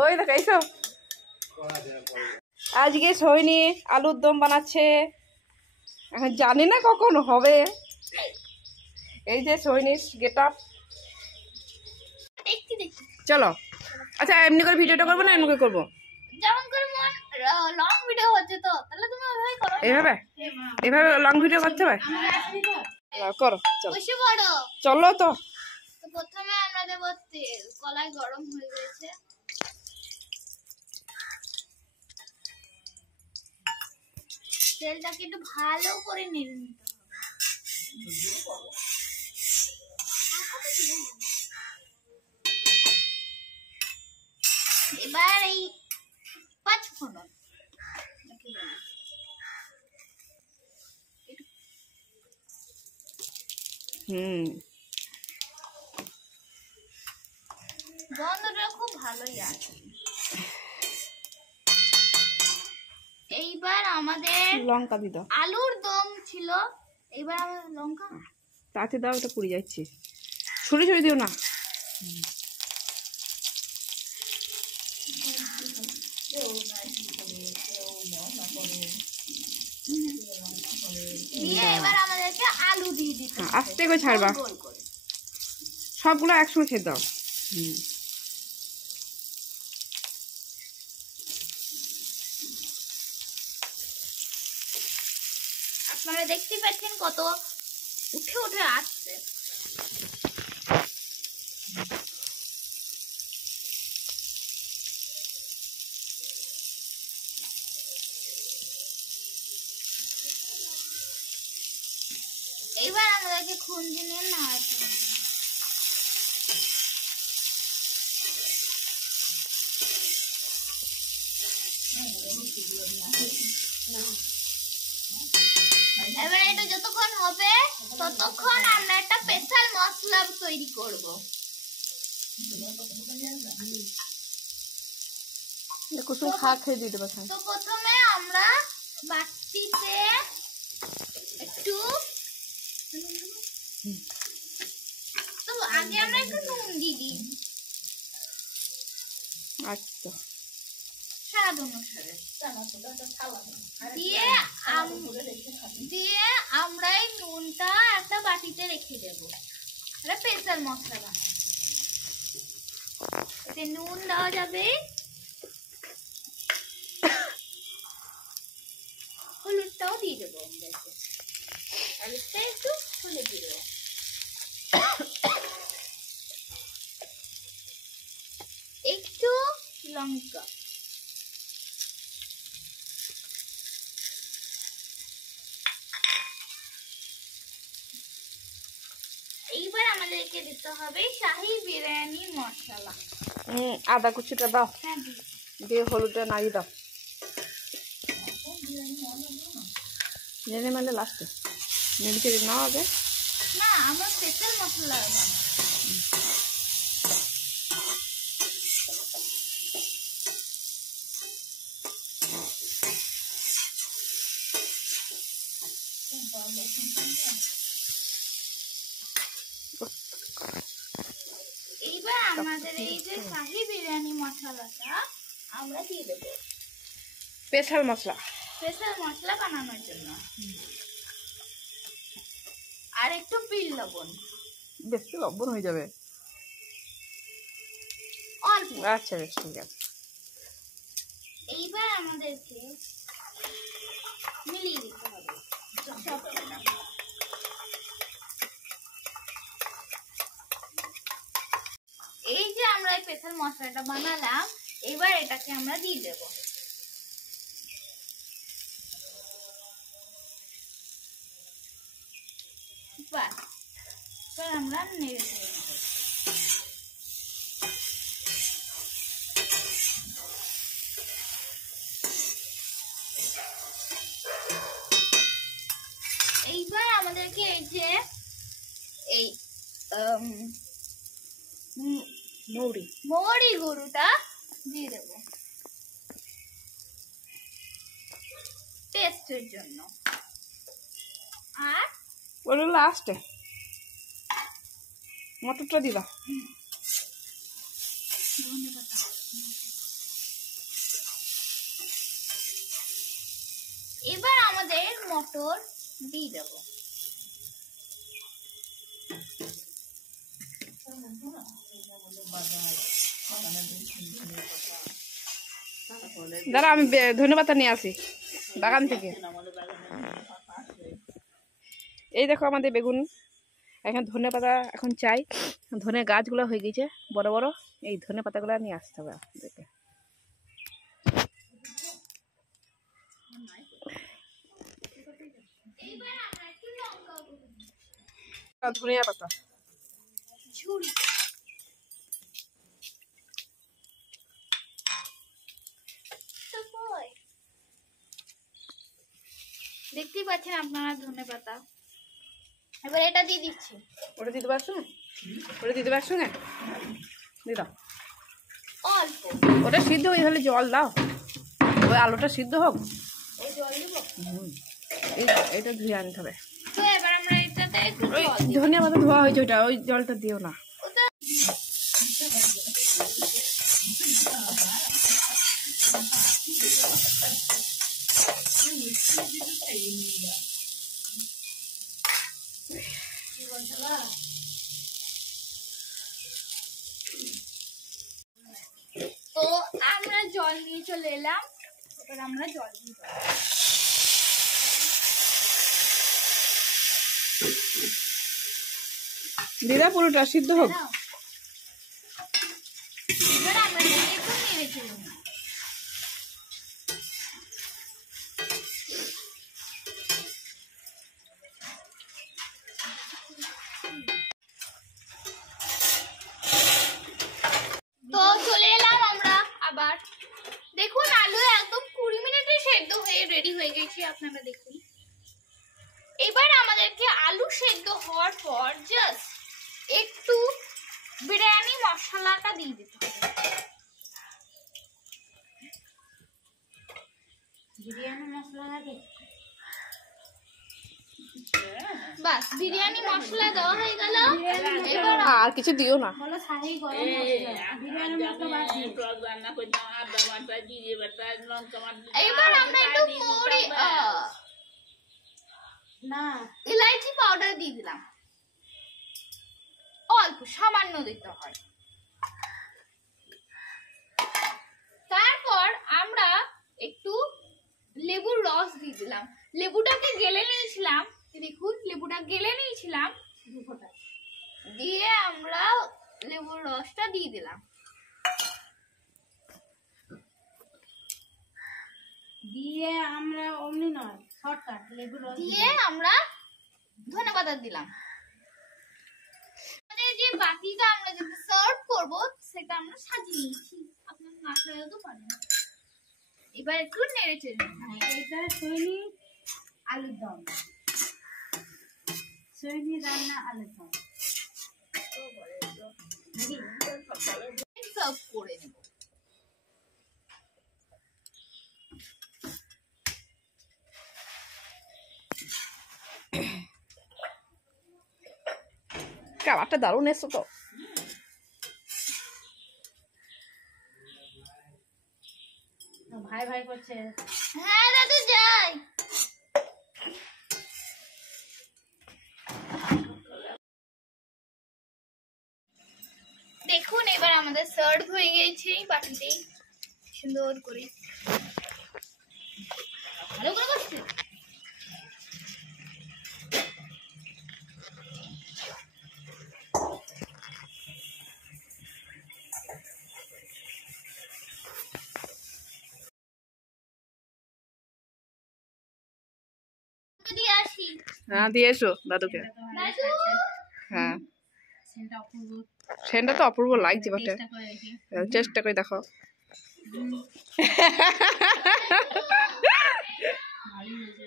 ওই দেখ এইসব আজকে সৈনি আলুর দম বানাচ্ছে, এখন জানি না কখন হবে। এই যে সৈনির গেট আপ। চলো আচ্ছা এমনি করে ভিডিওটা করবো না এমনি করে করবো? যেমন করে লং ভিডিও হচ্ছে তো তাহলে তুমি ওইভাবে করো। এইভাবে এইভাবে লং ভিডিও করতে হবে? করো চলো চলো। তো প্রথমে আমরা দেব তেল। কড়াই গরম হয়ে গেছে, তেলটাকে একটু ভালো করে নেড়ে নিতে হবে। এবার এই পাঁচফোড়ন গন্ধটা খুব ভালোই আছে। এইবার আমাদের লঙ্কা দিতে আলুর দম ছিল, এইবার আমাদের লঙ্কা তাতে দাও, ওটা পুড়ে যাচ্ছে। ছুরি ছুরি দিও না। এবার আমাদেরকে আলু দিয়ে দিতে হবে। আস্তে করে ছাড়বা, সবগুলো একসঙ্গে ছেড়ে দাও। আপনারা দেখতে পাচ্ছেন কত উঠে উঠে আসছে। এইবার আমাদেরকে খুন্তি নিয়ে নাড়াতে হবে। এবার এটা যতক্ষণ হবে ততক্ষণ আমরা একটা স্পেশাল মশলা তৈরি করব। কুসুম খা খেয়ে দিতে পারছেন। তো প্রথমে আমরা বাটিতে একটু তো আগে আমরা একটু নুন দিই। আচ্ছা স্বাদ অনুসারে দিয়ে আমরা এই নুনটা একটা বাটিতে রেখে দেব। এটা স্পেশাল মশলা বানাবো। এতে নুন দেওয়া যাবে, হলুদটাও দিয়ে দেবো আমরা, হলুদটা একটু ছুলে দিয়ে দেবো। একটু লঙ্কা, এইবার আমাদেরকে দিতে হবে শাহী বিরিয়ানি মশলা। আদা কুচিটা দাও, হ্যাঁ দিয়ে হলুদটা নাড়িয়ে দাও। নেড়ে মেলে লাস্টে নেড়ে চেড়ে নাও আগে। না আমরা স্পেশাল মশলা বানাবো। এইবার আমাদের এই যে শাহী বিরিয়ানি মশলাটা আমরা দিয়ে দেবো। স্পেশাল মশলা, স্পেশাল মশলা বানানোর জন্য। আর একটু বিল লবণ, বেশি লবণ হয়ে যাবে। অল্প। আচ্ছা বেশ ঠিক আছে। এইবার আমাদেরকে মিলিয়ে দিতে হবে সবটা। এই যে আমরা এই স্পেশাল মশলাটা বানালাম, এবার এটাকে আমরা দিয়ে দেব। আমরা নেড়ে দেব। এইবার আমাদেরকে এই যে এই মৌরি গুঁড়োটা দিয়ে দেব টেস্টের জন্য। আর ওটা লাস্টে মটরটা দিবা। আমাদের মটর দিয়ে দেবো। দাঁড়া আমি ধন্যবাদ নিয়ে আসি বাগান থেকে। এই দেখো আমাদের বেগুন, এখন ধনে পাতা এখন চাই, ধনে গাছগুলো হয়ে গেছে বড় বড়, এই ধনে পাতাগুলো নিয়ে আসতে হবে দেখে। ধনিয়া পাতা ঝুড়ি দেখতেই পাচ্ছেন আপনারা ধনে পাতা। এবার এটা দিয়ে দিচ্ছি। ওটা দিতে পারছো না? ওটা দিতে পারছো না? দিয়ে দাও অল্প, ওটা সিদ্ধ হয়ে তাহলে জল দাও, ওই আলুটা সিদ্ধ হোক। ওই জল দিব। এটা ধুয়ে আনতে হবে। তো এবার আমরা এটাতে একটু ওই জল দিব। ধনিয়া পাতা ধোয়া হয়েছে, ওটা ওই জলটা দিও না। তো আমরা জল নিয়ে চলে এলাম, এবার আমরা জল দিয়ে দেবো। দিদা পুরোটা সিদ্ধ হোক। এবার আমরা এটাকে একটু নেড়ে চেড়ে নেব। তো চলে এলাম আমরা আবার। দেখুন আলু একদম 20 মিনিটে সেদ্ধ হয়ে রেডি হয়ে গেছে, আপনারা দেখুন। এবার আমাদেরকে আলু সেদ্ধ হওয়ার পর জাস্ট একটু বিরিয়ানি মশলাটা দিয়ে দিতে হবে। বিরিয়ানি মশলা লাগে, বাস বিরিয়ানি মশলা দেওয়া হয়ে গেল। এবার আর কিছু দিও না। এবার আমরা একটু ইলাইচি পাউডার দিয়ে দিলাম, অল্প সামান্য দিতে হয়। তারপর আমরা একটু লেবুর রস দিয়ে দিলাম, লেবুটাকে গেলে নিয়েছিলাম, দেখুন লেবুটা গেলে নিয়েছিলাম, দিয়ে আমরা লেবুর রসটা দিয়ে দিলাম, দিয়ে আমরা অমনি নয় শর্টকাট লেবুর রস দিয়ে আমরা ধনেপাতা দিলাম। আমাদের যে বাকিটা আমরা যেটা সার্ভ করব সেটা আমরা সাজিয়ে নিয়েছি, আপনারা না সাজাতেও পারেন। এবার একটু নেড়ে চেড়ে নিন। এটা সৈনি আলুর দম, সৈনি রান্না আলুর দম সার্ভ করে নেব। কালারটা দারুণ এসছো তো। ভাই ভাই করছে। হ্যাঁ দাদু যাই। দেখুন এবার আমাদের সার্ভ হয়ে গেছে এই বাটিতেই সুন্দর করে। ভালো করে বসছে। দিয়ে আসি। হ্যাঁ দিয়ে এসো দাদুকে। দাদু হ্যাঁ সেটা অপূর্ব, সেটা তো অপূর্ব লাগছে বটে, চেষ্টা করে দেখি। চেষ্টা করে দেখো। ভালোই হয়েছে।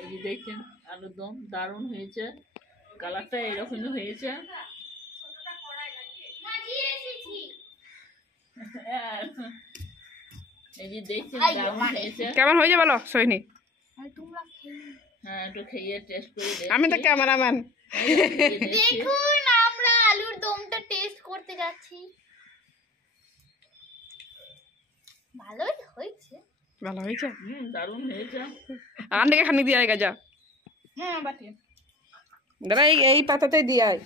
এই যে দেখছেন আলুর দম দারুণ হয়েছে, কালারটা এরকমই হয়েছে। মাজিয়ে এসেছি। এই যে দেখছেন দারুণ হয়েছে। কেমন হয়েছে বলো সৈনি? আরে তোমরা খেয়ে হ্যাঁ একটু খেয়ে টেস্ট করে আমি তো ক্যামেরাম্যান। দেখুন আমরা আলুর দমটা টেস্ট করতে যাচ্ছি। ভালোই হয়েছে। ভালো হয়েছে? দারুণ হয়েছে। আন্ডাকে খানি দিয়ে আয় যা। হ্যাঁ বাটি। দাঁড়া এই পাতাতে দিয়ে আয়।